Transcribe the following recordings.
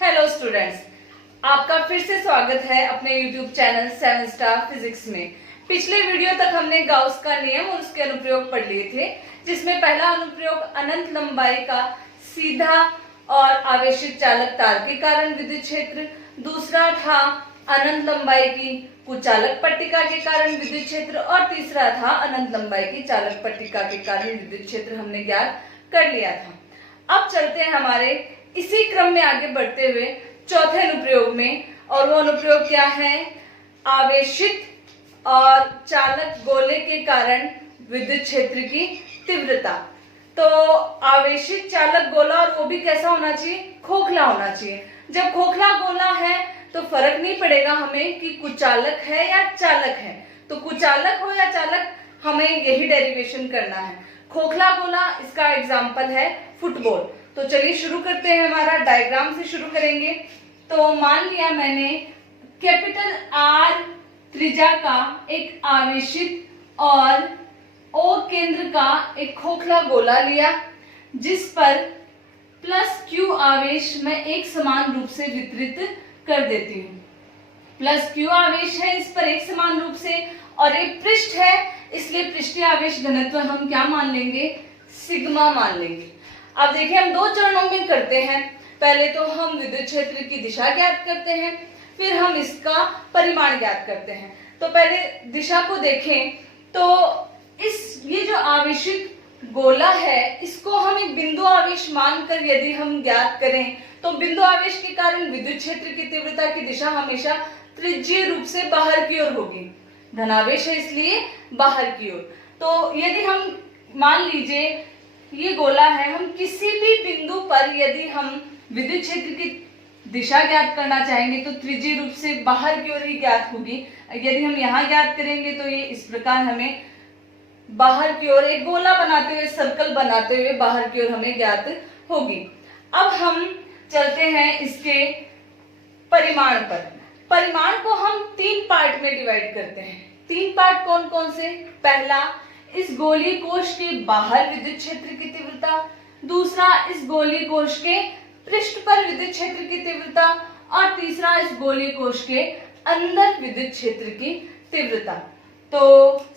Hello students, आपका फिर से स्वागत है अपने YouTube चैनल 7 स्टार फिजिक्स में। पिछले वीडियो तक हमने गाउस का नियम और उसके अनुप्रयोग पढ़ लिए थे, जिसमें पहला अनुप्रयोग अनंत लंबाई का सीधा और आवेशित चालक तार के कारण विद्युत क्षेत्र, दूसरा था अनंत लंबाई की कुचालक पट्टिका के कारण विद्युत क्षेत्र और तीसरा था अनंत लंबाई की चालक पट्टिका के कारण विद्युत क्षेत्र हमने ज्ञात कर लिया था। अब चलते हैं हमारे इसी क्रम में आगे बढ़ते हुए चौथे अनुप्रयोग में, और वो अनुप्रयोग क्या है? आवेशित और चालक गोले के कारण विद्युत क्षेत्र की तीव्रता। तो आवेशित चालक गोला, और वो भी कैसा होना चाहिए? खोखला होना चाहिए। जब खोखला गोला है तो फर्क नहीं पड़ेगा हमें कि कुचालक है या चालक है। तो कुचालक हो या चालक, हमें यही डेरिवेशन करना है। खोखला गोला, इसका एग्जाम्पल है फुटबॉल। तो चलिए शुरू करते हैं, हमारा डायग्राम से शुरू करेंगे। तो मान लिया मैंने कैपिटल आर त्रिज्या का एक आवेशित और ओ केंद्र का एक खोखला गोला लिया, जिस पर प्लस क्यू आवेश मैं एक समान रूप से वितरित कर देती हूँ। प्लस क्यू आवेश है इस पर एक समान रूप से, और एक पृष्ठ है, इसलिए पृष्ठीय आवेश घनत्व हम क्या मान लेंगे? सिग्मा मान लेंगे। अब देखिए, हम दो चरणों में करते हैं। पहले तो हम विद्युत क्षेत्र की दिशा ज्ञात करते हैं, फिर हम इसका परिमाण ज्ञात करते हैं। तो पहले दिशा को देखें तो ये जो आवेशित गोला है, इसको हम एक बिंदु आवेश मानकर यदि हम ज्ञात करें तो बिंदु आवेश के कारण विद्युत क्षेत्र की तीव्रता की दिशा हमेशा त्रिज्यीय रूप से बाहर की ओर होगी। धनावेश है इसलिए बाहर की ओर। तो यदि हम मान लीजिए ये गोला है, हम किसी भी बिंदु पर यदि हम विद्युत क्षेत्र की दिशा ज्ञात करना चाहेंगे तो त्रिज्यीय रूप से बाहर की ओर ही ज्ञात होगी। यदि हम यहाँ ज्ञात करेंगे तो ये इस प्रकार हमें बाहर की ओर एक गोला बनाते हुए, सर्कल बनाते हुए बाहर की ओर हमें ज्ञात होगी। अब हम चलते हैं इसके परिमाण पर। परिमाण को हम 3 पार्ट में डिवाइड करते हैं। 3 पार्ट कौन कौन से? पहला, इस गोलीय कोश के बाहर विद्युत क्षेत्र की तीव्रता, दूसरा इस गोलीय कोश के पृष्ठ पर विद्युत क्षेत्र की तीव्रता, और तीसरा इस गोलीय कोश के अंदर विद्युत क्षेत्र की तीव्रता। तो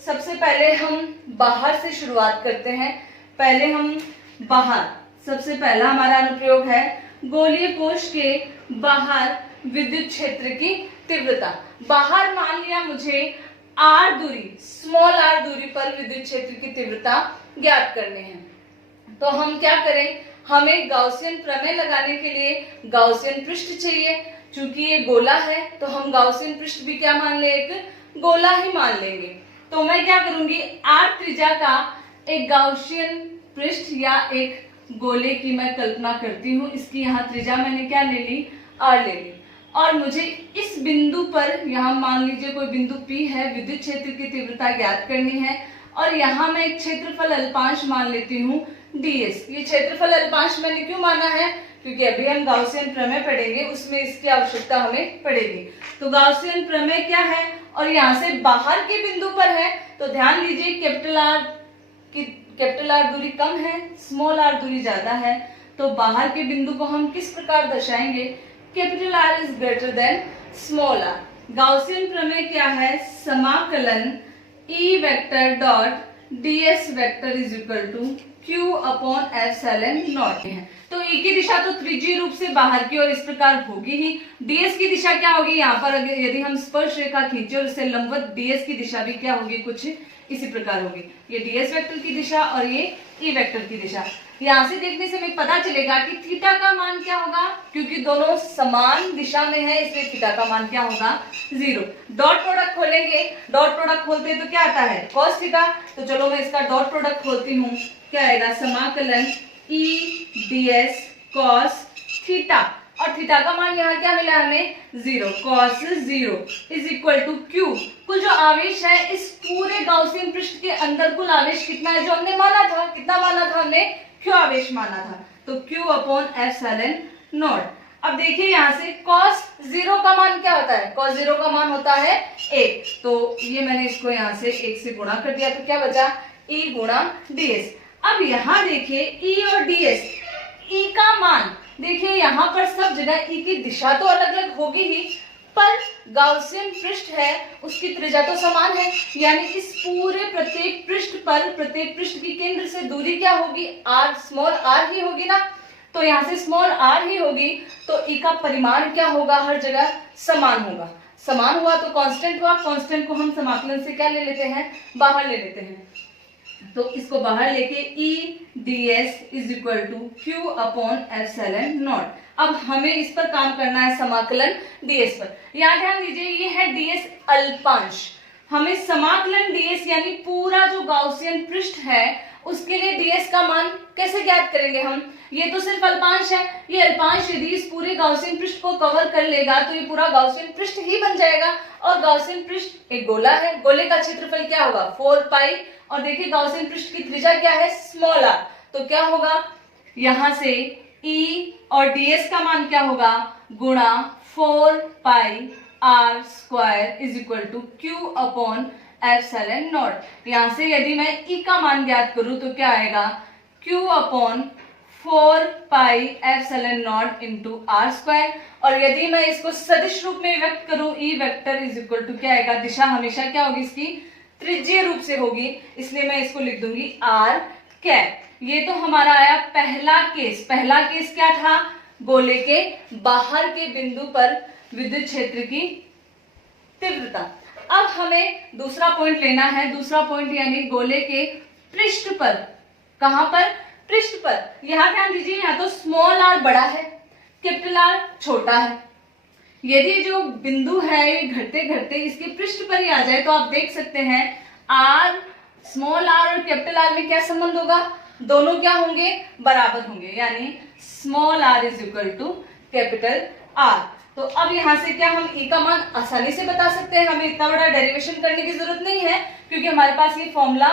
सबसे पहले हम बाहर से शुरुआत करते हैं। पहले हम बाहर, सबसे पहला हमारा अनुप्रयोग है गोलीय कोश के बाहर विद्युत क्षेत्र की तीव्रता। बाहर मान लिया मुझे आर दूरी, स्मॉल आर दूरी पर विद्युत क्षेत्र की तीव्रता ज्ञात करने हैं। तो हम क्या करें? हमें गाउसियन प्रमेय लगाने के लिए गाउसियन पृष्ठ चाहिए। चूंकि ये गोला है तो हम गाउसियन पृष्ठ भी क्या मान ले? एक गोला ही मान लेंगे। तो मैं क्या करूंगी? आर त्रिज्या का एक गाउसियन पृष्ठ या एक गोले की मैं कल्पना करती हूँ। इसकी यहाँ त्रिज्या मैंने क्या ले ली? आर ले ली। और मुझे इस बिंदु पर, यहाँ मान लीजिए कोई बिंदु P है, विद्युत क्षेत्र की तीव्रता ज्ञात करनी है। और यहाँ मैं एक क्षेत्रफल अल्पांश मान लेती हूँ ds। ये क्षेत्रफल अल्पांश मैंने क्यों माना है? क्योंकि अभी हम गाउसियन प्रमेय पढ़ेंगे, उसमें इसकी आवश्यकता हमें पड़ेगी। तो गाउसियन प्रमेय क्या है? और यहाँ से बाहर के बिंदु पर है, तो ध्यान दीजिए कैपिटल आर दूरी कम है, स्मॉल आर दूरी ज्यादा है। तो बाहर के बिंदु को हम किस प्रकार दर्शाएंगे? Capital R is greater than small R. Gaussian प्रमेय क्या है? समाकलन E vector dot ds vector is equal to q upon epsilon naught है। तो E की दिशा तो त्रिज्यीय रूप से बाहर की ओर इस प्रकार होगी ही। ds की दिशा क्या होगी? यहाँ पर अगर यदि हम स्पर्श रेखा खींचे और इससे लंबवत ds की दिशा भी क्या होगी? कुछ इसी प्रकार होगी। ये ds वेक्टर की दिशा और ये E वेक्टर की दिशा। यहाँ से देखने से हमें पता चलेगा कि थीटा का मान क्या होगा? क्योंकि दोनों समान दिशा में है, इसलिए थीटा का मान क्या होगा? 0। डॉट प्रोडक्ट खोलेंगे, डॉट प्रोडक्ट खोलते हैं तो क्या आता है? cos theta. तो चलो मैं इसका डॉट प्रोडक्ट खोलती हूँ, क्या आएगा? समाकलन E ds cos थीटा, और थीटा का मान यहाँ क्या मिला हमें? 0। cos 0 is equal to Q। कुल जो आवेश है इस पूरे गाउसियन पृष्ठ के अंदर कुल आवेश कितना है? जो हमने माना था, कितना माना था हमने? Q आवेश माना था। तो Q अपॉन एप्सिलॉन नॉट। अब देखिए यहाँ से cos 0 का मान क्या होता है? cos 0 का मान होता है 1। तो ये मैंने इसको यहाँ से 1 से गुणा कर दिया, तो क्या बचा? E गुणा ds। अब यहाँ देखिए E और ds, E का मान देखिए यहाँ पर सब जगह ई की दिशा तो अलग अलग होगी ही, पर गाउसियन पृष्ठ है उसकी त्रिज्या तो समान है, यानी इस पूरे प्रत्येक पृष्ठ पर प्रत्येक पृष्ठ की केंद्र से दूरी क्या होगी, r, स्मॉल r ही होगी ना। तो यहाँ से स्मॉल r ही होगी, तो ई का परिमाण क्या होगा, हर जगह समान होगा। समान हुआ तो कांस्टेंट हुआ, कांस्टेंट को हम समाकलन से क्या ले लेते हैं, बाहर ले लेते हैं। तो इसको बाहर लेके E D S is equal to Q upon epsilon naught. अब हमें इस पर काम करना है, समाकलन डीएस पर। यहाँ ध्यान दीजिए, ये है डीएस अल्पांश। हमें समाकलन डीएस यानी पूरा जो गाउसियन पृष्ठ है उसके लिए डीएस का मान कैसे ज्ञात करेंगे हम, ये तो सिर्फ अल्पांश है। ये अल्पांश यदि इस पूरे गाउसियन पृष्ठ को कवर कर लेगा तो ये पूरा गाउसियन पृष्ठ ही बन जाएगा। और गाउसियन पृष्ठ एक गोला है, गोले का क्षेत्रफल क्या होगा, 4 पाई, और देखिए गाउसियन पृष्ठ की त्रिज्या क्या है, स्मॉल r। तो क्या होगा, यहां से E और ds का मान क्या होगा, गुणा 4 pi r square is equal to Q upon epsilon naught. यहां से यदि मैं E का मान ज्ञात करूं तो क्या आएगा, Q upon 4 pi epsilon naught into r square. और यदि मैं इसको सदिश रूप में व्यक्त करूं, E vector is equal to क्या आएगा, दिशा हमेशा क्या होगी इसकी, त्रिज्यीय रूप से होगी, इसलिए मैं इसको लिख दूंगी r कैप। ये तो हमारा आया पहला केस। पहला केस क्या था, गोले के बाहर के बिंदु पर विद्युत क्षेत्र की तीव्रता। अब हमें दूसरा पॉइंट लेना है, दूसरा पॉइंट यानी गोले के पृष्ठ पर। कहां पर, पृष्ठ पर। यहां ध्यान दीजिए, यहाँ तो स्मॉल r बड़ा है, कैपिटल R छोटा है। यदि जो बिंदु है ये घटते घटते इसके पृष्ठ पर ही आ जाए तो आप देख सकते हैं r, स्मॉल r और कैपिटल R में क्या संबंध होगा, दोनों क्या होंगे, बराबर होंगे, यानी small r is equal to capital R। तो अब यहां से क्या हम E का मान आसानी से बता सकते हैं, हमें इतना बड़ा डेरिवेशन करने की जरूरत नहीं है क्योंकि हमारे पास ये फॉर्मूला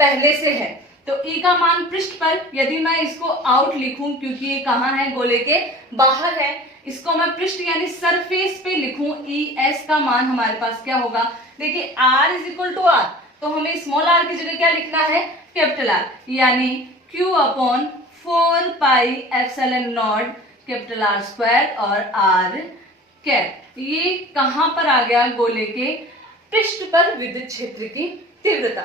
पहले से है। तो E का मान पृष्ठ पर, यदि मैं इसको आउट लिखूं क्योंकि ये कहाँ है, गोले के बाहर है, इसको मैं पृष्ठ यानी सरफेस पे लिखूं, ES का मान हमारे पास क्या होगा, देखिए R is equal to R, तो हमें स्मॉल r की जगह क्या लिखना है, कैपिटल R, यानी Q upon 4 pi epsilon not capital R square और R कैप। ये कहां पर आ गया, गोले के पृष्ठ पर विद्युत क्षेत्र की तीव्रता।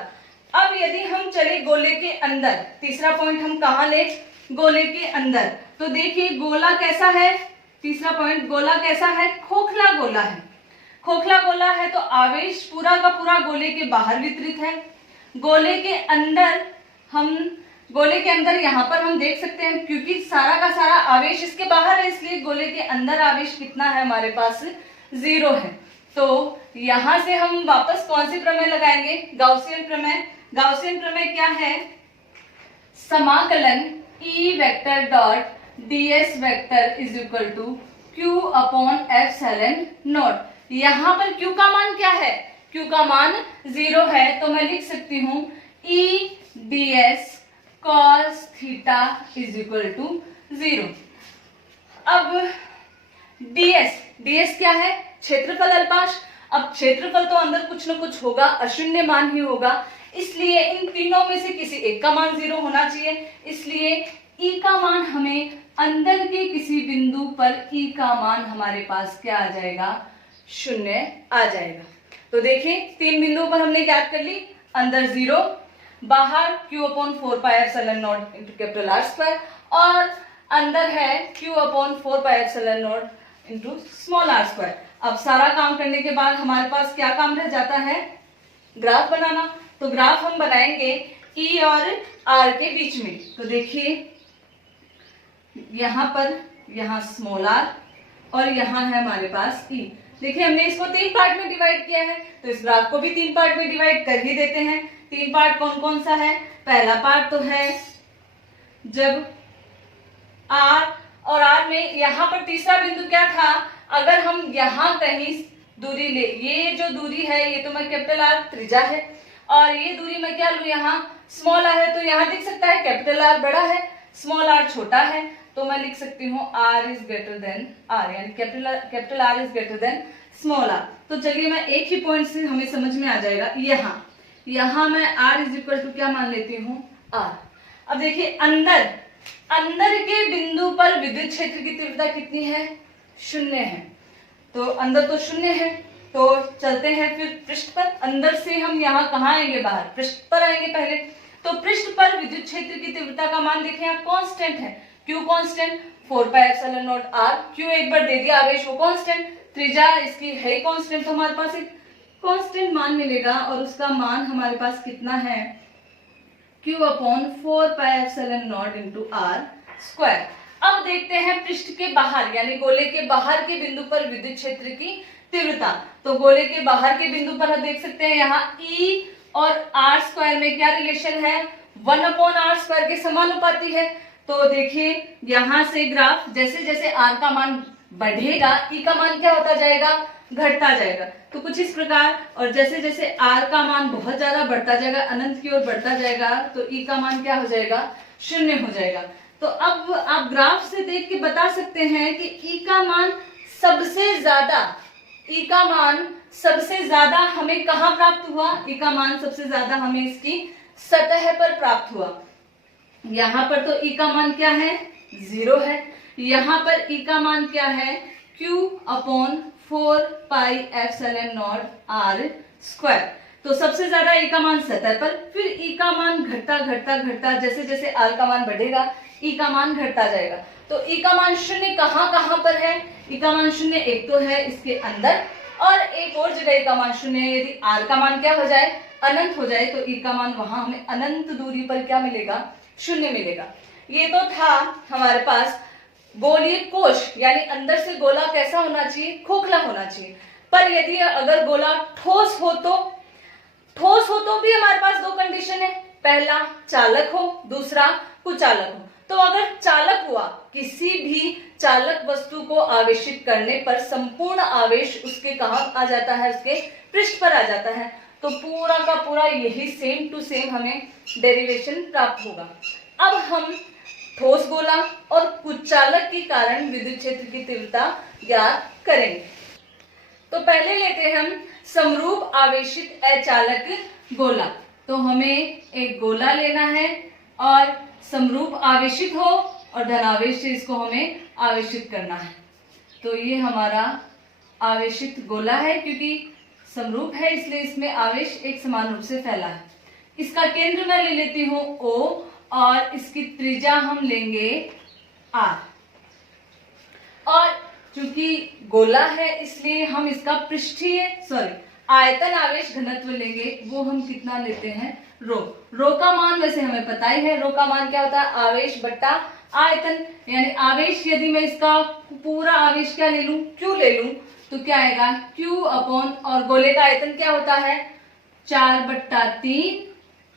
अब यदि हम चले गोले के अंदर, तीसरा पॉइंट हम कहां ले, गोले के अंदर, तो देखिए गोला कैसा है, तीसरा पॉइंट, गोला कैसा है, खोखला गोला है। खोखला गोला है तो आवेश पूरा का पूरा गोले के बाहर वितरित है। गोले के अंदर यहाँ पर हम देख सकते हैं क्योंकि सारा का सारा आवेश इसके बाहर है, इसलिए गोले के अंदर आवेश कितना है हमारे पास, 0 है। तो यहां से हम वापस कौन सी प्रमेय लगाएंगे, गाउसियन प्रमेय। गाउसियन प्रमेय क्या है, समाकलन E vector dot ds vector is equal to Q upon epsilon naught. यहां पर Q का मान क्या है, Q का मान 0 है, तो मैं लिख सकती हूं E ds cos theta is equal to 0। अब ds क्या है, क्षेत्रफल अल्पांश। अब क्षेत्रफल तो अंदर कुछ न कुछ होगा, अशून्य मान ही होगा, इसलिए इन तीनों में से किसी एक का मान 0 होना चाहिए, इसलिए E का मान हमें अंदर के किसी बिंदु पर E का मान हमारे पास क्या आ जाएगा, 0 आ जाएगा। तो देखिए 3 बिंदुओं पर हमने ज्ञात कर ली, अंदर 0, बाहर Q upon 4 pi epsilon naught into capital R square, और अंदर है Q upon 4 pi epsilon naught into small r square. अब सारा काम करने के बाद हमारे पास क्या काम रह जाता है, ग्राफ बनाना। तो ग्राफ हम बनाएंगे E और R के बीच में। तो देखिए यहाँ स्मॉल r और यहाँ है हमारे पास E। देखिए हमने इसको 3 पार्ट में डिवाइड किया है, तो इस ग्राफ को भी 3 पार्ट में डिवाइड कर ही देते हैं। 3 पार्ट कौन कौन सा है, पहला पार्ट तो है जब R और R में, यहाँ पर तीसरा बिंदु क्या था, अगर हम यहाँ कहीं दूरी ले, ये जो दूरी है ये तो मैं कैपिटल R त्रिज्या है, और ये दूरी मैं क्या लूं, यहाँ स्मॉल r है, तो यहाँ दिख सकता है कैपिटल R बड़ा है, स्मॉल r छोटा है, तो मैं लिख सकती हूँ R is greater then R, यानी capital R is greater than small r। तो चलिए मैं एक ही पॉइंट से हमें समझ में आ जाएगा, यहाँ मैं R इज इक्वल टू क्या मान लेती हूँ, R। अब देखिए अंदर के बिंदु पर विद्युत क्षेत्र की तीव्रता कितनी है? 0 है। तो अंदर तो 0 है, तो चलते हैं फिर पृष्ठ पर। अंदर से हम यहाँ कहाँ आएंगे? बाहर, पृष्ठ पर आएंगे पहले। तो पृष्ठ पर विद्युत क्षेत्र की तीव्रता का मान देखें, यहाँ कांस्टेंट है। Q constant 4 pi epsilon naught R. Q एक बार दे दिया आवेश, वो कांस्टेंट, त्रिज्या इसकी है कांस्टेंट, तो हमारे पास एक कांस्टेंट मान मिलेगा और उसका मान हमारे पास कितना है? Q upon 4 pi epsilon naught into R square. अब देखते हैं पृष्ठ के बाहर यानी गोले के बाहर के बिंदु पर विद्युत क्षेत्र की तीव्रता। तो गोले के बाहर के बिंदु पर हम देख सकते हैं यहाँ E और R स्क्वायर में क्या रिलेशन है? 1 अपॉन आर स्क्वायर के समानुपाती है। तो देखिए यहाँ से ग्राफ जैसे जैसे R का मान बढ़ेगा E का मान क्या होता जाएगा? घटता जाएगा। तो कुछ इस प्रकार, और जैसे जैसे R का मान बहुत ज्यादा बढ़ता जाएगा, अनंत की ओर बढ़ता जाएगा, तो E का मान क्या हो जाएगा? 0 हो जाएगा। तो अब आप ग्राफ से देख के बता सकते हैं कि E का मान सबसे ज्यादा हमें कहाँ प्राप्त हुआ? E का मान सबसे ज्यादा हमें इसकी सतह पर प्राप्त हुआ। यहाँ पर तो E का मान क्या है? 0 है। यहाँ पर E का मान क्या है? Q upon 4 pi epsilon naught R square. तो सबसे ज्यादा E का मान सतह पर, फिर E का मान घटता घटता घटता, जैसे जैसे R का मान बढ़ेगा E का मान घटता जाएगा। तो E का मान 0 कहाँ पर है? E का मान 0 एक तो है इसके अंदर, और एक और जगह E का मान 0 है। यदि R का मान क्या हो जाए? अनंत हो जाए, तो E का मान वहां हमें अनंत दूरी पर क्या मिलेगा? 0 मिलेगा। ये तो था हमारे पास गोलीय कोश, यानी अंदर से गोला कैसा होना चाहिए? खोखला होना चाहिए। पर यदि अगर गोला ठोस हो तो भी हमारे पास दो कंडीशन है, पहला चालक हो, दूसरा कुचालक हो। तो अगर चालक हुआ, किसी भी चालक वस्तु को आवेशित करने पर संपूर्ण आवेश उसके कहाँ आ जाता है? उसके पृष्ठ पर आ जाता है। तो पूरा का पूरा यही सेम टू सेम हमें डेरिवेशन प्राप्त होगा। अब हम ठोस गोला और कुचालक के कारण विद्युत क्षेत्र की तीव्रता ज्ञात करेंगे। तो पहले लेते हैं हम समरूप आवेशित अचालक गोला। तो हमें एक गोला लेना है और समरूप आवेशित हो और धनावेश से इसको हमें आवेशित करना है। तो ये हमारा आवेशित गोला है, क्योंकि समरूप है इसलिए इसमें आवेश एक समान रूप से फैला है। इसका केंद्र मैं ले लेती हूँ O और इसकी त्रिज्या हम लेंगे R। और चूंकि गोला है इसलिए हम इसका आयतन आवेश घनत्व लेंगे, वो हम कितना लेते हैं? रो का मान वैसे हमें पता ही है। रो का मान क्या होता है? आवेश बट्टा आयतन। यानी आवेश, यदि मैं इसका पूरा आवेश क्या ले लूं? Q ले लूं, तो क्या आएगा? Q अपॉन, और गोले का आयतन क्या होता है? 4/3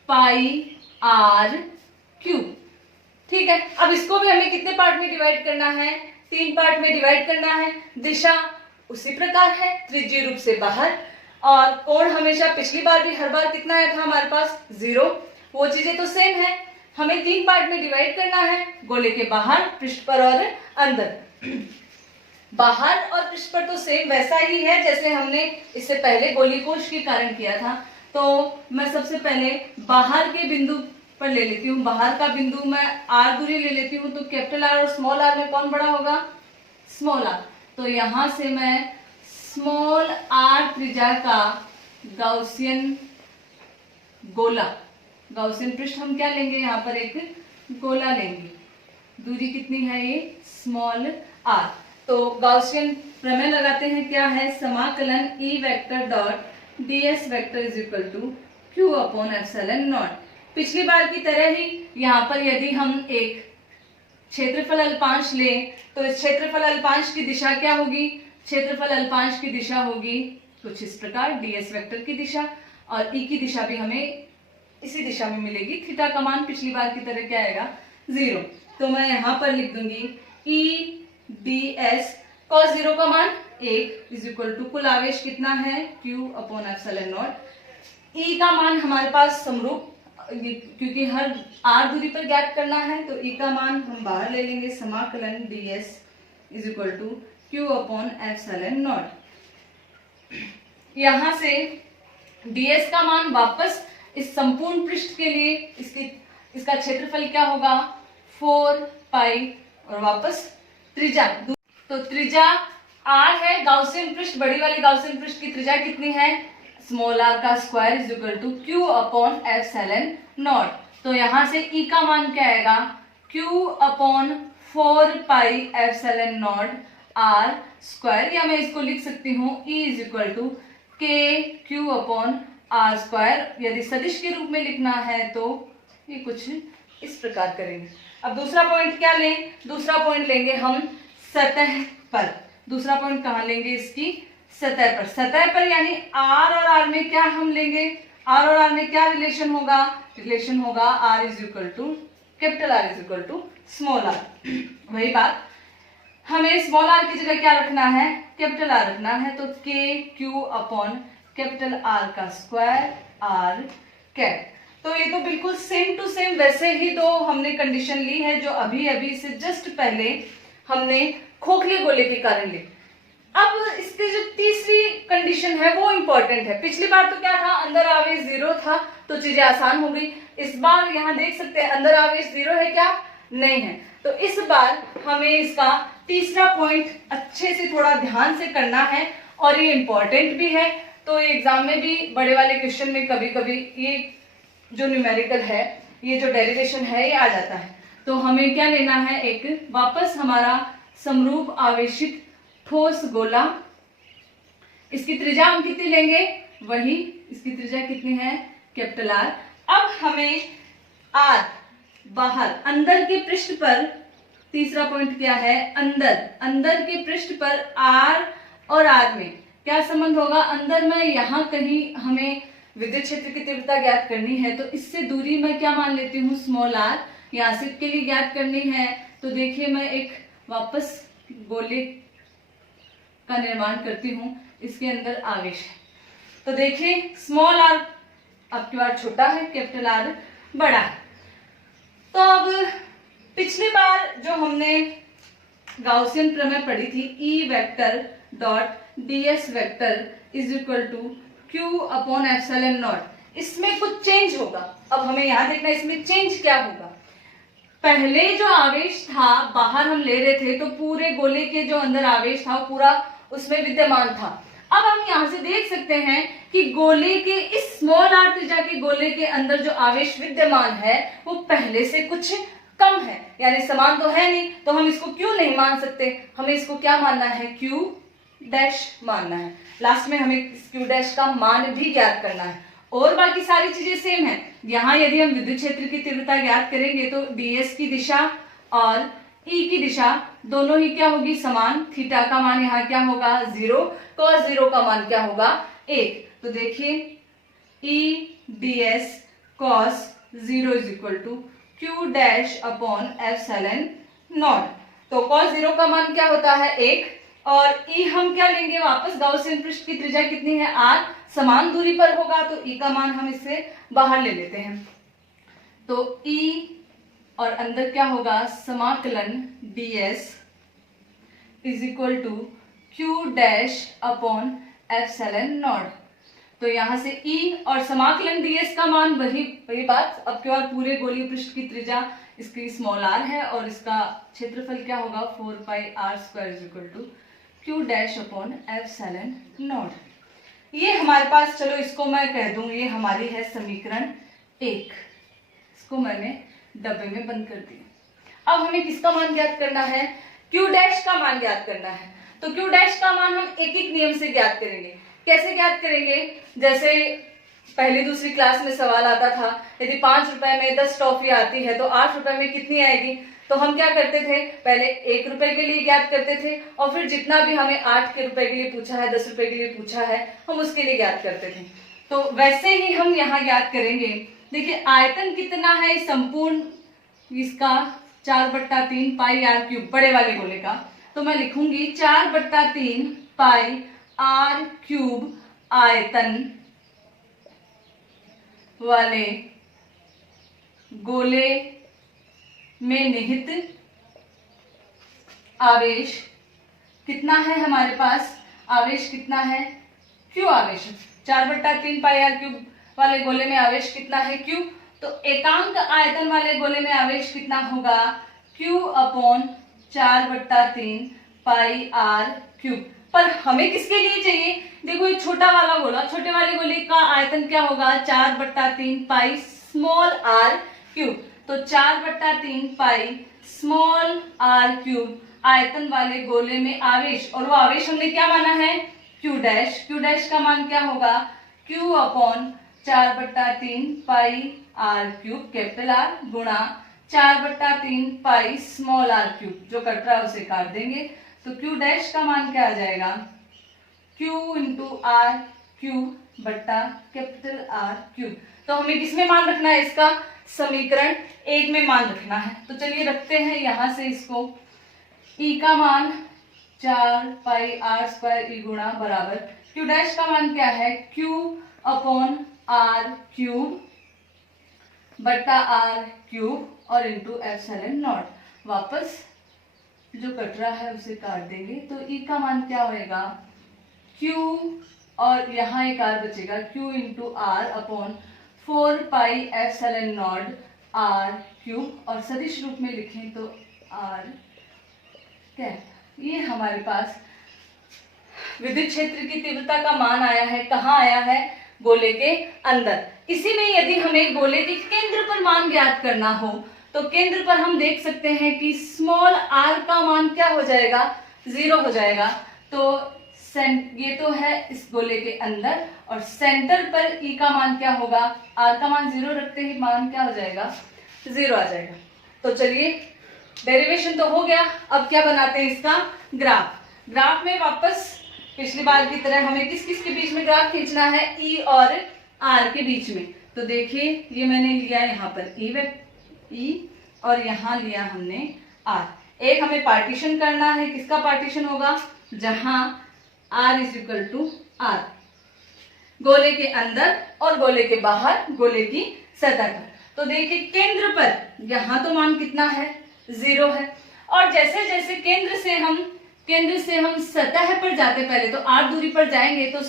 पाई R क्यूब। ठीक है, अब इसको भी हमें कितने पार्ट में डिवाइड करना है? 3 पार्ट में डिवाइड करना है। दिशा उसी प्रकार है, त्रिज्यीय रूप से बाहर, और कोण हमेशा पिछली बार भी हर बार कितना आया था हमारे पास? 0। वो चीजें तो सेम है। हमें 3 पार्ट में डिवाइड करना है, गोले के बाहर, पृष्ठ पर और अंदर। बाहर और पृष्ठ पर तो सेम वैसा ही है जैसे हमने इससे पहले गोलीय कोश के कारण किया था। तो मैं सबसे पहले बाहर के बिंदु पर ले लेती हूँ। बाहर का बिंदु मैं R दूरी ले लेती हूँ, तो कैपिटल R और स्मॉल r में कौन बड़ा होगा? Small r। तो यहां से मैं स्मॉल r त्रिज्या का गाउसियन पृष्ठ हम क्या लेंगे? यहाँ पर एक गोला लेंगे। दूरी कितनी है? ये स्मॉल r। तो गाउसियन प्रमेय लगाते हैं, क्या है? समाकलन E vector dot ds vector is equal to Q upon epsilon naught. पिछली बार की तरह ही यहाँ पर यदि हम एक क्षेत्रफल अल्पांश लें, तो इस क्षेत्रफल अल्पांश की दिशा क्या होगी? क्षेत्रफल अल्पांश की दिशा होगी कुछ इस प्रकार, ds वेक्टर की दिशा, और E की दिशा भी हमें इसी दिशा में मिलेगी। थीटा का मान पिछली बार की तरह क्या आएगा? 0। तो मैं यहाँ पर लिख दूंगी E ds cos 0 का मान 1 इज इक्वल टू कुल आवेश कितना है? Q upon epsilon not. E का मान हमारे पास समरूप, क्योंकि हर R दूरी पर ज्ञात करना है, तो E का मान हम बाहर ले लेंगे। समाकलन ds is equal to Q upon epsilon naught. यहां से ds का मान वापस इस संपूर्ण पृष्ठ के लिए इसका क्षेत्रफल क्या होगा? 4 पाई और वापस त्रिज्या। तो त्रिज्या r है, गाउसियन पृष्ठ, बड़ी वाली गाउसियन पृष्ठ की त्रिज्या कितनी है, स्मॉल r का square is equal to q upon epsilon naught. तो यहां से e का मान क्या आएगा, q upon 4 pi epsilon naught r square, या मैं इसको लिख सकती हूँ e is equal to k q upon r square. यदि सदिश के रूप में लिखना है तो ये कुछ इस प्रकार करेंगे। अब दूसरा पॉइंट क्या लें, दूसरा पॉइंट लेंगे हम सतह पर। दूसरा पॉइंट कहाँ लेंगे, इसकी सतह पर। सतह पर यानी r और r में क्या हम लेंगे, r और r में क्या रिलेशन होगा, रिलेशन होगा r is equal to capital R is equal to small r। वही बात, हमें स्मॉल r की जगह क्या रखना है, कैपिटल R रखना है। तो k q upon capital R का स्क्वायर r कैप। तो ये तो बिल्कुल सेम टू सेम वैसे ही दो हमने कंडीशन ली है जो अभी अभी से जस्ट पहले हमने खोखले गोले के कारण ली। अब इसकी जो तीसरी कंडीशन है वो इंपॉर्टेंट है। पिछली बार तो क्या था, अंदर आवेश 0 था तो चीजें आसान हो गई। इस बार यहाँ देख सकते हैं अंदर आवेश 0 है क्या, नहीं है। तो इस बार हमें इसका तीसरा पॉइंट अच्छे से थोड़ा ध्यान से करना है और ये इंपॉर्टेंट भी है। तो एग्जाम में भी बड़े वाले क्वेश्चन में कभी कभी ये जो न्यूमेरिकल है, ये जो डेरिवेशन है ये आ जाता है। तो हमें क्या लेना है, एक वापस हमारा समरूप आवेशित ठोस गोला। इसकी त्रिज्या हम कितनी लेंगे, वही इसकी त्रिज्या कितनी है, कैपिटल R। अब हमें R बाहर अंदर के पृष्ठ पर, तीसरा पॉइंट क्या है, अंदर के पृष्ठ पर R और R में क्या संबंध होगा, अंदर में यहाँ कहीं हमें विद्युत क्षेत्र की तीव्रता ज्ञात करनी है। तो इससे दूरी मैं क्या मान लेती हूँ, स्मॉल r। यहाँ से के लिए ज्ञात करनी है तो देखिए मैं एक वापस गोले का निर्माण करती हूँ, इसके अंदर आवेश है। तो देखिए स्मॉल r आपकी बार छोटा है, कैपिटल R बड़ा है। तो अब पिछली बार जो हमने गाउसियन प्रमेय पढ़ी थी, E vector dot ds vector is equal to q upon epsilon naught, इसमें कुछ चेंज होगा। अब हमें यहाँ देखना है इसमें चेंज क्या होगा। पहले जो आवेश था बाहर हम ले रहे थे तो पूरे गोले के जो अंदर आवेश था पूरा उसमें विद्यमान था। अब हम यहाँ से देख सकते हैं कि गोले के इस स्मॉल r त्रिज्या के गोले के अंदर जो आवेश विद्यमान है वो पहले से कुछ कम है, यानी समान तो है नहीं। तो हम इसको क्यों नहीं मान सकते, हमें इसको क्या मानना है, q डैश मानना है। लास्ट में हमें इस q डैश का मान भी ज्ञात करना है और बाकी सारी चीजें सेम है। यहाँ यदि हम विद्युत क्षेत्र की तीव्रता ज्ञात करेंगे तो ds की दिशा और E की दिशा दोनों ही क्या होगी, समान। थीटा का मान यहाँ क्या होगा, 0, cos 0 का मान क्या होगा, 1। तो देखिए E ds cos 0 is equal to q dash upon epsilon naught. तो cos 0 का मान क्या होता है, 1। और E हम क्या लेंगे, वापस गाउसियन पृष्ठ की त्रिज्या कितनी है, r, समान दूरी पर होगा तो E का मान हम इससे बाहर ले लेते हैं। तो E और अंदर क्या होगा, समाकलन ds is equal to q dash upon epsilon naught. तो यहाँ से E और समाकलन ds का मान वही बात। अब क्या, पूरे गोलीय पृष्ठ की त्रिज्या इसकी स्मॉल r है और इसका क्षेत्रफल क्या होगा, 4 pi r square is equal to q dash upon epsilon naught. ये हमारे पास, चलो इसको मैं कह दूं, ये हमारी है समीकरण 1। इसको मैंने डब्बे में बंद कर दिया। अब हमें किसका मान ज्ञात करना है, q डैश का मान ज्ञात करना है। तो q डैश का मान हम एक एक नियम से ज्ञात करेंगे। कैसे ज्ञात करेंगे, जैसे पहली दूसरी क्लास में सवाल आता था, यदि 5 रुपए में 10 टॉफी आती है तो 8 रुपए में कितनी आएगी। तो हम क्या करते थे, पहले 1 रुपए के लिए ज्ञात करते थे और फिर जितना भी हमें 8 के रुपए के लिए पूछा है, 10 रुपए के लिए पूछा है, हम उसके लिए ज्ञात करते थे। तो वैसे ही हम यहाँ ज्ञात करेंगे। देखिए आयतन कितना है संपूर्ण इसका, 4/3 पाई r क्यूब, बड़े वाले गोले का। तो मैं लिखूंगी 4/3 पाई r क्यूब आयतन वाले गोले में निहित आवेश कितना है, हमारे पास आवेश कितना है, q आवेश। 4/3 पाई r क्यूब वाले गोले में आवेश कितना है, q। तो एकांक आयतन वाले गोले में आवेश कितना होगा, Q upon 4/3 pi R cube. पर हमें किसके लिए चाहिए? देखो ये छोटा वाला गोला, छोटे वाले गोले का आयतन क्या होगा? 4/3 पाई स्मॉल आर क्यूब। तो 4/3 पाई स्मॉल आर क्यूब आयतन वाले गोले में आवेश, और वो आवेश हमने क्या माना है? Q dash. Q डैश का मान क्या होगा? Q upon 4/3 pi R cube capital R गुणा 4/3 पाई स्मॉल आर क्यूब। जो कट रहा है उसे काट देंगे, तो Q डैश का मान क्या आ जाएगा? Q इंटू आर क्यूब बट्टा कैपिटल आर क्यूब। तो हमें किसमें मान रखना है? इसका समीकरण 1 में मान रखना है। तो चलिए रखते हैं यहां से इसको। E का मान 4 पाई आर स्क्वायर ई गुणा बराबर Q डैश का मान क्या है? Q अपॉन आर क्यूब बट्टा आर क्यूब और इंटू एप्सिलॉन नॉट। वापस जो कट रहा है उसे काट देंगे, तो E का मान क्या होएगा? Q और यहाँ एक R बचेगा, Q into R upon 4 pi epsilon naught R cube, और सदिश रूप में लिखें तो R कैप। ये हमारे पास विद्युत क्षेत्र की तीव्रता का मान आया है। कहाँ आया है? गोले के अंदर। इसी में यदि हमें गोले के केंद्र पर मान ज्ञात करना हो तो केंद्र पर हम देख सकते हैं कि स्मॉल आर का मान क्या हो जाएगा? 0 हो जाएगा। तो ये तो है इस गोले के अंदर, और सेंटर पर E का मान क्या होगा? R का मान 0 रखते ही मान क्या हो जाएगा? 0 आ जाएगा। तो चलिए डेरिवेशन तो हो गया, अब क्या बनाते हैं? इसका ग्राफ। ग्राफ में वापस पिछली बार की तरह हमें किस किस के बीच में ग्राफ खींचना है? E और R के बीच में। तो देखिए ये मैंने लिया यहाँ पर E और यहाँ लिया हमने R। एक हमें पार्टीशन करना है। किसका पार्टीशन होगा? जहां R is equal to R, गोले के अंदर और गोले के बाहर, गोले की सतह पर। तो देखिए केंद्र पर यहाँ तो मान कितना है? 0 है। और जैसे जैसे केंद्र से हम सतह पर जाते, पहले तो R दूरी पर जाएंगे, तो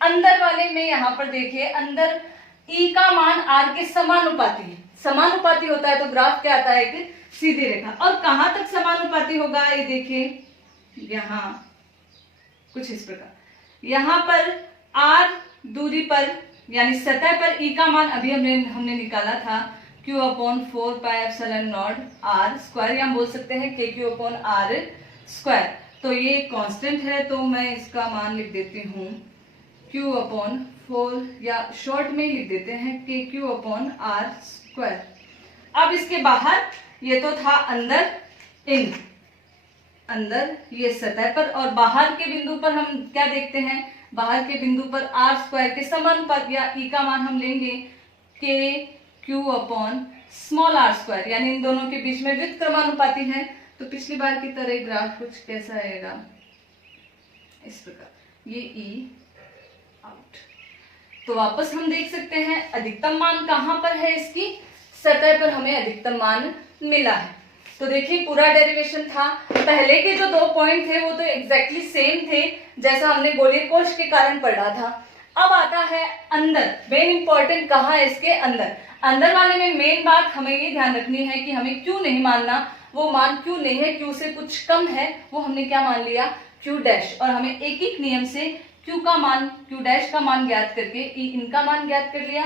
अंदर वाले में यहाँ पर देखिए अंदर E का मान R के समानुपाती है। समानुपाती होता है तो ग्राफ क्या आता है? कि सीधी रेखा। और कहां तक समानुपाती होगा? ये देखिए यहाँ कुछ इस प्रकार। यहाँ पर R दूरी पर यानी सतह पर E का मान अभी हमने निकाला था Q upon 4 pi epsilon naught R square, या हम बोल सकते हैं KQ अपॉन R स्क्वायर। तो ये कांस्टेंट है, तो मैं इसका मान लिख देती हूँ Q अपॉन 4, या शॉर्ट में लिख देते हैं KQ अपॉन R स्क्वायर। अब इसके बाहर ये तो था अंदर, अंदर ये सतह पर, और बाहर के बिंदु पर हम क्या देखते हैं? बाहर के बिंदु पर R स्क्वायर के समानुपात या E का मान हम लेंगे KQ upon small r square, यानी इन दोनों के बीच में व्युत्क्रमानुपाती है। तो पिछली बार की तरह ग्राफ कुछ कैसा आएगा? इस प्रकार, ये E आउट। तो वापस हम देख सकते हैं अधिकतम मान कहां पर है? इसकी सतह पर हमें अधिकतम मान मिला है। तो देखिए पूरा डेरिवेशन था। पहले के जो 2 पॉइंट थे वो तो एग्जैक्टली सेम थे जैसा हमने गोलीय कोश के कारण पढ़ा था। अब आता है अंदर। मेन इंपॉर्टेंट कहाँ है? इसके अंदर। अंदर वाले में मेन बात हमें ये ध्यान रखनी है कि हमें क्यों नहीं मानना, वो मान क्यों नहीं है, क्यू से कुछ कम है, वो हमने क्या मान लिया? Q dash. और हमें एक एक नियम से क्यू का मान, क्यू डैश का मान ज्ञात करके इनका मान ज्ञात कर लिया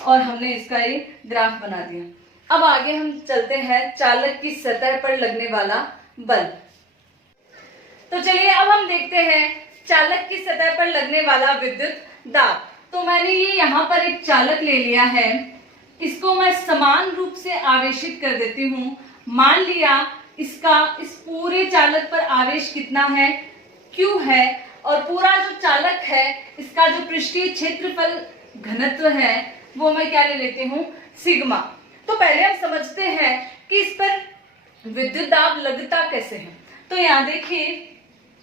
और हमने इसका ये ग्राफ बना दिया। अब आगे हम चलते हैं चालक की सतह पर लगने वाला बल। तो चलिए अब हम देखते हैं चालक की सतह पर लगने वाला विद्युत दाब। तो मैंने ये यहाँ पर एक चालक ले लिया है, इसको मैं समान रूप से आवेशित कर देती हूँ। मान लिया इसका इस पूरे चालक पर आवेश कितना है? Q है। और पूरा जो चालक है इसका जो पृष्ठीय क्षेत्रफल घनत्व है वो मैं क्या ले लेती हूँ? सिग्मा। तो पहले हम समझते हैं कि इस पर विद्युत दाब लगता कैसे है। तो यहाँ देखिए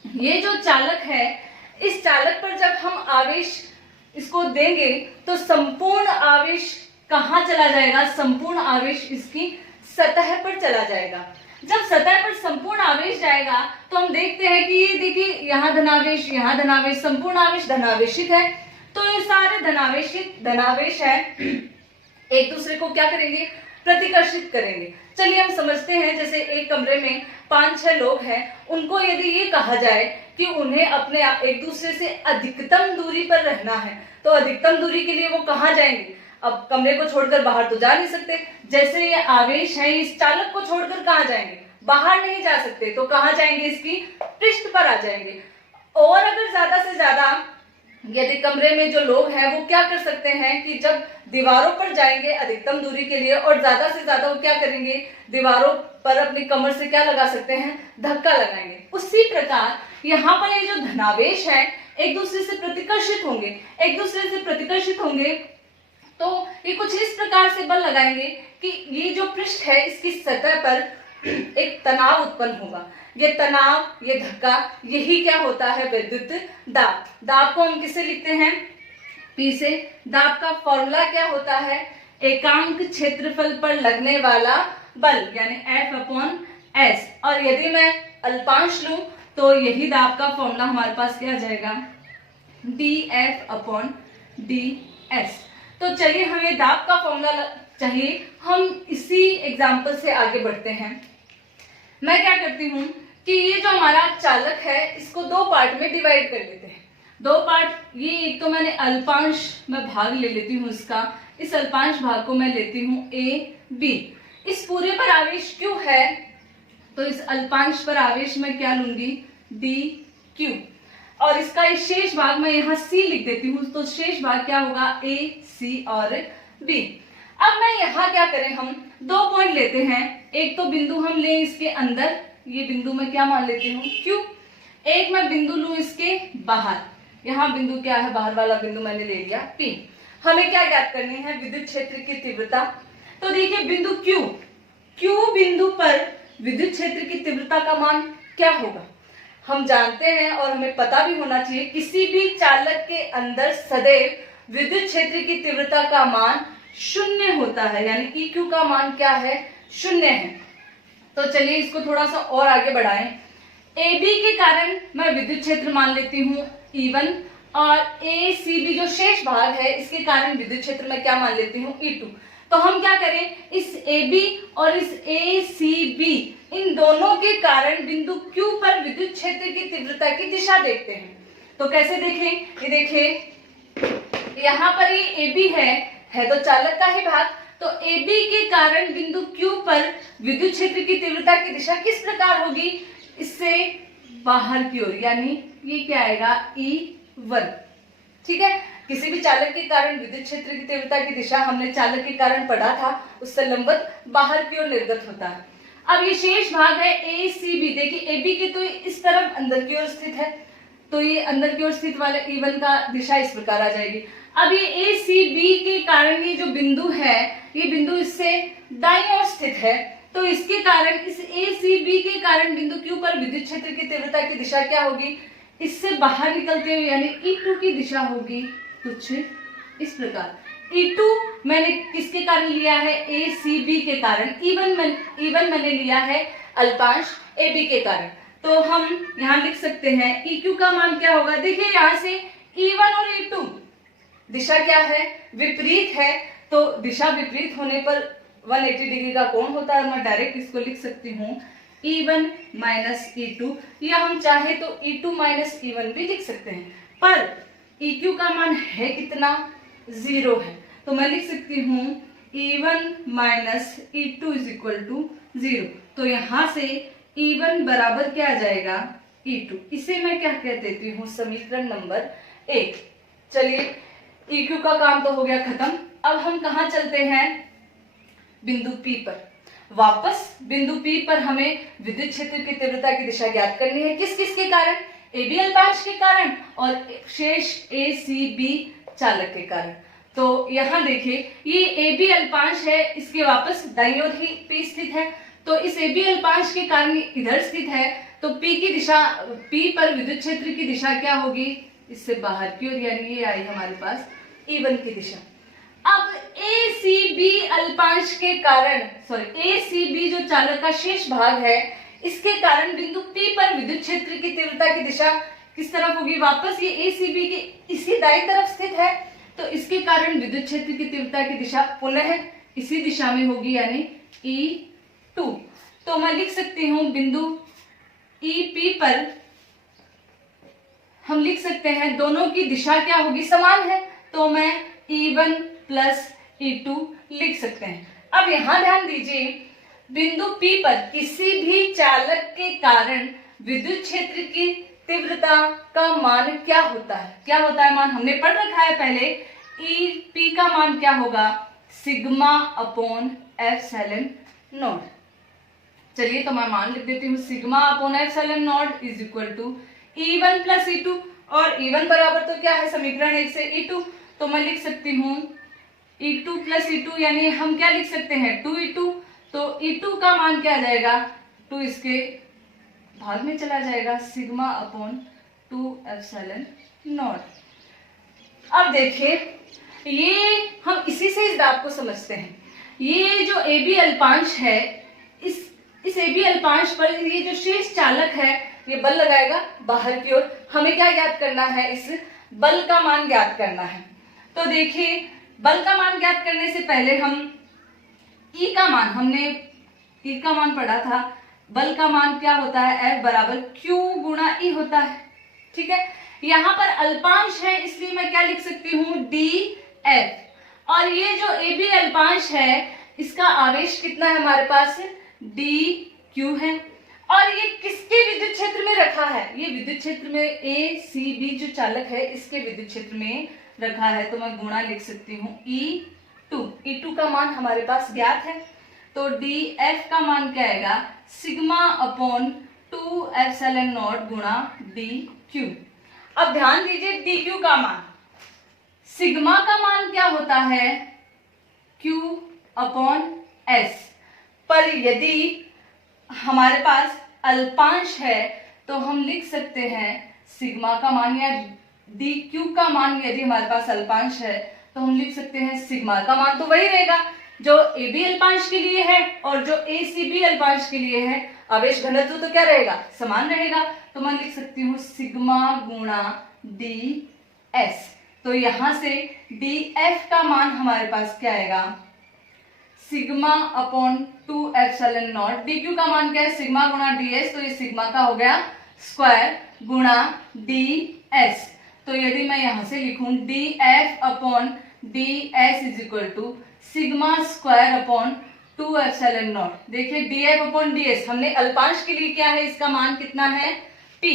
ये जो चालक है, इस चालक पर जब हम आवेश इसको देंगे तो संपूर्ण आवेश कहाँ चला जाएगा? संपूर्ण आवेश इसकी सतह पर चला जाएगा। जब सतह पर संपूर्ण आवेश जाएगा तो हम देखते हैं कि ये देखिए यहाँ धनावेश, संपूर्ण आवेश धनावेशित है। तो ये सारे धनावेश है, एक दूसरे को क्या करेंगे? प्रतिकर्षित करेंगे। चलिए हम समझते हैं, जैसे एक कमरे में 5-6 लोग हैं, उनको यदि ये कहा जाए कि उन्हें अपने एक दूसरे से अधिकतम दूरी पर रहना है, तो अधिकतम दूरी के लिए वो कहाँ जाएंगे? अब कमरे को छोड़कर बाहर तो जा नहीं सकते। जैसे ये आवेश है, इस चालक को छोड़कर कहाँ जाएंगे? बाहर नहीं जा सकते, तो कहाँ जाएंगे? इसकी पृष्ठ पर आ जाएंगे। और अगर ज्यादा से ज्यादा यदि कमरे में जो लोग हैं वो क्या कर सकते हैं कि जब दीवारों पर जाएंगे अधिकतम दूरी के लिए, और ज्यादा से ज्यादा वो क्या करेंगे? दीवारों पर अपनी कमर से क्या लगा सकते हैं? धक्का लगाएंगे। उसी प्रकार यहाँ पर ये जो धनावेश है एक दूसरे से प्रतिकर्षित होंगे, तो ये कुछ इस प्रकार से बल लगाएंगे कि ये जो पृष्ठ है इसकी सतह पर एक तनाव उत्पन्न होगा। ये तनाव, ये धक्का, यही क्या होता है? विद्युत दाब। दाब को हम किसे लिखते हैं? P से। दाब का फॉर्मूला क्या होता है? एकांक क्षेत्रफल पर लगने वाला बल, यानी F/S। और यदि मैं अल्पांश लूं तो यही दाब का फॉर्मूला हमारे पास क्या आ जाएगा? dF/ds। तो चलिए, हमें दाब का फॉर्मूला चाहिए, हम इसी एग्जाम्पल से आगे बढ़ते हैं। मैं क्या करती हूँ कि ये जो हमारा चालक है इसको 2 पार्ट में डिवाइड कर लेते हैं। 2 पार्ट, ये एक तो मैंने अल्पांश में भाग ले लेती हूँ इसका, इस अल्पांश भाग को मैं लेती हूँ AB। इस पूरे पर आवेश Q है, तो इस अल्पांश पर आवेश मैं क्या लूंगी? DQ। और इसका इस शेष भाग में यहाँ C लिख देती हूँ, तो शेष भाग क्या होगा? A, C और B। अब मैं यहाँ क्या करें, हम 2 पॉइंट लेते हैं। एक तो बिंदु हम लें इसके अंदर, ये बिंदु मैं क्या मान लेती हूँ? Q। एक मैं बिंदु लूं इसके बाहर, यहाँ बिंदु क्या है? बाहर वाला बिंदु मैंने ले लिया P। हमें क्या ज्ञात करनी है? विद्युत क्षेत्र की तीव्रता। तो देखिए बिंदु Q बिंदु पर विद्युत क्षेत्र की तीव्रता का मान क्या होगा? हम जानते हैं और हमें पता भी होना चाहिए, किसी भी चालक के अंदर सदैव विद्युत क्षेत्र की तीव्रता का मान 0 होता है, यानी EQ का मान क्या है? 0 है। तो चलिए इसको थोड़ा सा और आगे बढ़ाएं। AB के कारण मैं विद्युत क्षेत्र मान लेती हूँ E1, और ACB जो शेष भाग है इसके कारण विद्युत क्षेत्र मैं क्या मान लेती हूँ? E2। तो हम क्या करें, इस AB और इस ACB इन दोनों के कारण बिंदु Q पर विद्युत क्षेत्र की तीव्रता की दिशा देखते हैं। तो कैसे देखें? ये देखिए, यहाँ पर ये AB है तो चालक का ही भाग, तो AB के कारण बिंदु Q पर विद्युत क्षेत्र की तीव्रता की दिशा किस प्रकार होगी? इससे बाहर की ओर, यानी ये क्या आएगा? E1। ठीक है, किसी भी चालक के कारण विद्युत क्षेत्र की तीव्रता की दिशा हमने चालक के कारण पढ़ा था, उससे लंबवत बाहर की ओर निर्गत होता है। अब ये शेष भाग है ACB। देखिए AB की तो इस तरफ अंदर की ओर स्थित है, तो ये अंदर की ओर स्थित वाले E1 का दिशा इस प्रकार आ जाएगी। अब ये ACB के कारण ये जो बिंदु है, ये बिंदु इससे दाईं ओर स्थित है, तो इसके कारण इस ACB के कारण बिंदु Q पर विद्युत क्षेत्र की तीव्रता की दिशा क्या होगी? इससे बाहर निकलते हुए, यानी E2 की दिशा होगी कुछ इस प्रकार। E2 मैंने किसके कारण लिया है? ACB के कारण। E1 मैंने लिया है अल्पांश AB के कारण। तो हम यहाँ लिख सकते हैं EQ का मान क्या होगा? देखिए यहाँ से E1 और E2 दिशा क्या है? विपरीत है, तो दिशा विपरीत होने पर 180 डिग्री का कोण होता है। मैं डायरेक्ट इसको लिख सकती हूँ E1 माइनस E2, या हम चाहे तो E2 माइनस E1 भी लिख सकते हैं, पर EQ का मान है कितना? 0 है, तो मैं लिख सकती हूँ E1 minus E2 is equal to 0। तो यहाँ से E1 बराबर क्या आ जाएगा? E2। इसे मैं क्या कह देती हूँ? समीकरण नंबर 1। चलिए EQ का काम तो हो गया खत्म। अब हम कहाँ चलते हैं? बिंदु P पर। वापस बिंदु P पर हमें विद्युत क्षेत्र की तीव्रता की दिशा ज्ञात करनी है। किस किस के कारण? AB अल्पांश के कारण और शेष ACB चालक के कारण। तो यहाँ देखिए, ये AB अल्पांश है, इसके वापस दाईं ओर ही P स्थित है, तो इस AB अल्पांश के कारण इधर स्थित है, तो P की दिशा, P पर विद्युत क्षेत्र की दिशा क्या होगी? इससे बाहर की ओर, यानी ये आई हमारे पास E1 की दिशा। अब ACB अल्पांश के कारण, ACB जो चालक का शेष भाग है, इसके कारण बिंदु P पर विद्युत क्षेत्र की तीव्रता की दिशा किस तरफ होगी? वापस ये ACB के इसी दाईं तरफ स्थित है, तो इसके कारण विद्युत क्षेत्र की तीव्रता की दिशा पुनः इसी दिशा में होगी यानी E2। तो मैं लिख सकती हूं बिंदु EP पर हम लिख सकते हैं दोनों की दिशा क्या होगी, समान है, तो मैं E1 प्लस E2 लिख सकते हैं। अब यहां ध्यान दीजिए, बिंदु P पर किसी भी चालक के कारण विद्युत क्षेत्र की तीव्रता का मान क्या होता है, क्या होता है मान हमने पढ़ रखा है पहले। EP का मान क्या होगा, सिग्मा अपॉन एप्सिलॉन नॉट। चलिए तो मैं मान लिख देती हूँ, sigma upon epsilon naught is equal to E1 plus E2, और E1 बराबर तो क्या है समीकरण 1 से E2, तो मैं लिख सकती हूँ E2 प्लस E2 यानी हम क्या लिख सकते हैं 2E2, तो E2 का मान क्या आ जाएगा, 2 इसके भाग में चला जाएगा, सिग्मा अपॉन 2 एप्सिलॉन नॉट। अब देखिए ये हम इसी से इस दाब को समझते हैं। ये जो AB अल्पांश है, इस AB अल्पांश पर ये जो शेष चालक है ये बल लगाएगा बाहर की ओर। हमें क्या ज्ञात करना है, इस बल का मान ज्ञात करना है। तो देखिए बल का मान ज्ञात करने से पहले हम E का मान, हमने E का मान पढ़ा था, बल का मान क्या होता है, F बराबर Q गुणा E होता है। ठीक है, यहाँ पर अल्पांश है इसलिए मैं क्या लिख सकती हूँ DF, और ये जो AB अल्पांश है इसका आवेश कितना है हमारे पास, DQ है, और ये किसके विद्युत क्षेत्र में रखा है, ये विद्युत क्षेत्र में ACB जो चालक है इसके विद्युत क्षेत्र में रखा है, तो मैं गुणा लिख सकती हूँ E2 का मान हमारे पास ज्ञात है, तो DF का मान क्या आएगा, सिग्मा अपॉन 2 एप्सिलॉन नॉट गुणा DQ। अब ध्यान दीजिए DQ का मान, सिग्मा का मान क्या होता है Q अपॉन S, पर यदि हमारे पास अल्पांश है तो हम लिख सकते हैं सिग्मा का मान, या DQ का मान यदि हमारे पास अल्पांश है तो हम लिख सकते हैं सिग्मा का मान तो वही रहेगा जो AB अल्पांश के लिए है और जो ACB अल्पांश के लिए है, आवेश घनत्व तो क्या रहेगा, समान रहेगा, तो मैं लिख सकती हूँ सिग्मा गुणा DS। तो यहां से DF का मान हमारे पास क्या आएगा, sigma upon 2 epsilon not. DQ का मान क्या है, सिग्मा गुणा DS, तो ये सिग्मा का हो गया स्क्वायर गुणा DS। तो यदि मैं यहां से लिखूं DF upon DS is equal to sigma square upon 2 epsilon naught. देखिए DF अपॉन DS हमने अल्पांश के लिए क्या है, इसका मान कितना है P,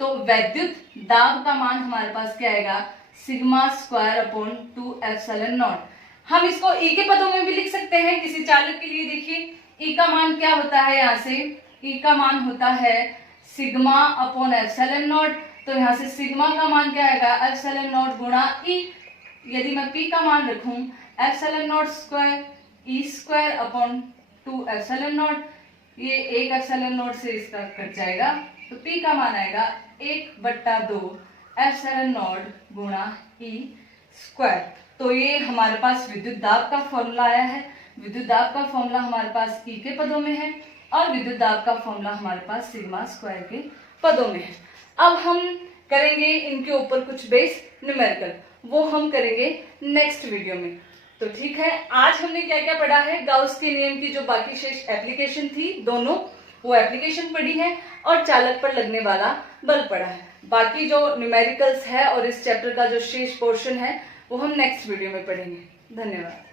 तो वैद्युत दाब का मान हमारे पास क्या आएगा, sigma square upon 2 epsilon not. हम इसको E के पदों में भी लिख सकते हैं किसी चालक के लिए। देखिए E का मान क्या होता है, यहाँ से E का मान होता है सिग्मा अपॉन एप्सिलॉन नॉट, तो यहाँ से सिग्मा का मान क्या आएगा, एप्सिलॉन नॉट गुणा E। यदि मैं P का मान रखूं epsilon not square E square upon 2 epsilon naught, ये 1 एप्सिलॉन नॉट से इसका कट जाएगा, तो P का मान आएगा 1/2 एप्सिलॉन नॉट गुणा E स्क्वायर। तो ये हमारे पास विद्युत दाब का फॉर्मूला आया है। विद्युत दाब का फॉर्मूला हमारे पास E के पदों में है और विद्युत दाब का फॉर्मूला हमारे पास सिग्मा स्क्वायर के पदों में है। अब हम करेंगे इनके ऊपर कुछ बेस न्यूमेरिकल, वो हम करेंगे नेक्स्ट वीडियो में। तो ठीक है, आज हमने क्या क्या पढ़ा है, गाउस के नियम की जो बाकी शेष एप्लीकेशन थी दोनों, वो एप्लीकेशन पढ़ी है और चालक पर लगने वाला बल पढ़ा है। बाकी जो न्यूमेरिकल्स है और इस चैप्टर का जो शेष पोर्शन है वो हम नेक्स्ट वीडियो में पढ़ेंगे। धन्यवाद।